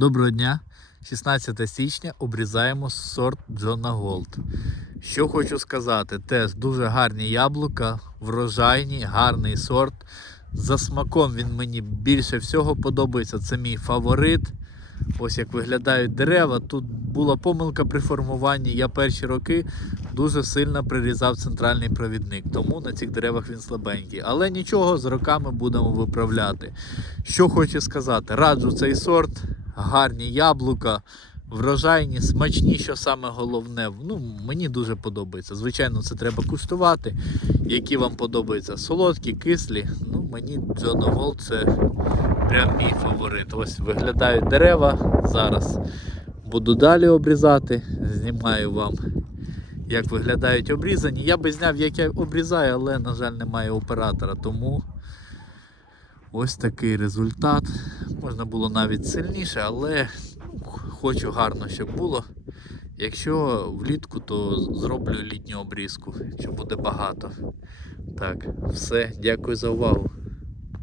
Доброго дня! 16 січня обрізаємо сорт Джона Голд. Що хочу сказати, теж дуже гарні яблука, врожайні, гарний сорт. За смаком він мені більше всього подобається. Це мій фаворит. Ось як виглядають дерева. Тут була помилка при формуванні. Я перші роки дуже сильно прирізав центральний провідник, тому на цих деревах він слабенький. Але нічого, з роками будемо виправляти. Що хочу сказати, раджу цей сорт, гарні яблука, врожайні, смачні, що саме головне. Ну, мені дуже подобається. Звичайно, це треба куштувати. Які вам подобаються солодкі, кислі. Ну, мені Джона Голд це прям мій фаворит. Ось виглядають дерева. Зараз буду далі обрізати. Знімаю вам, як виглядають обрізані. Я би зняв, як я обрізаю, але, на жаль, немає оператора. Тому ось такий результат. Можна було навіть сильніше, але ну, хочу гарно, щоб було. Якщо влітку, то зроблю літню обрізку, що буде багато. Так, все, дякую за увагу.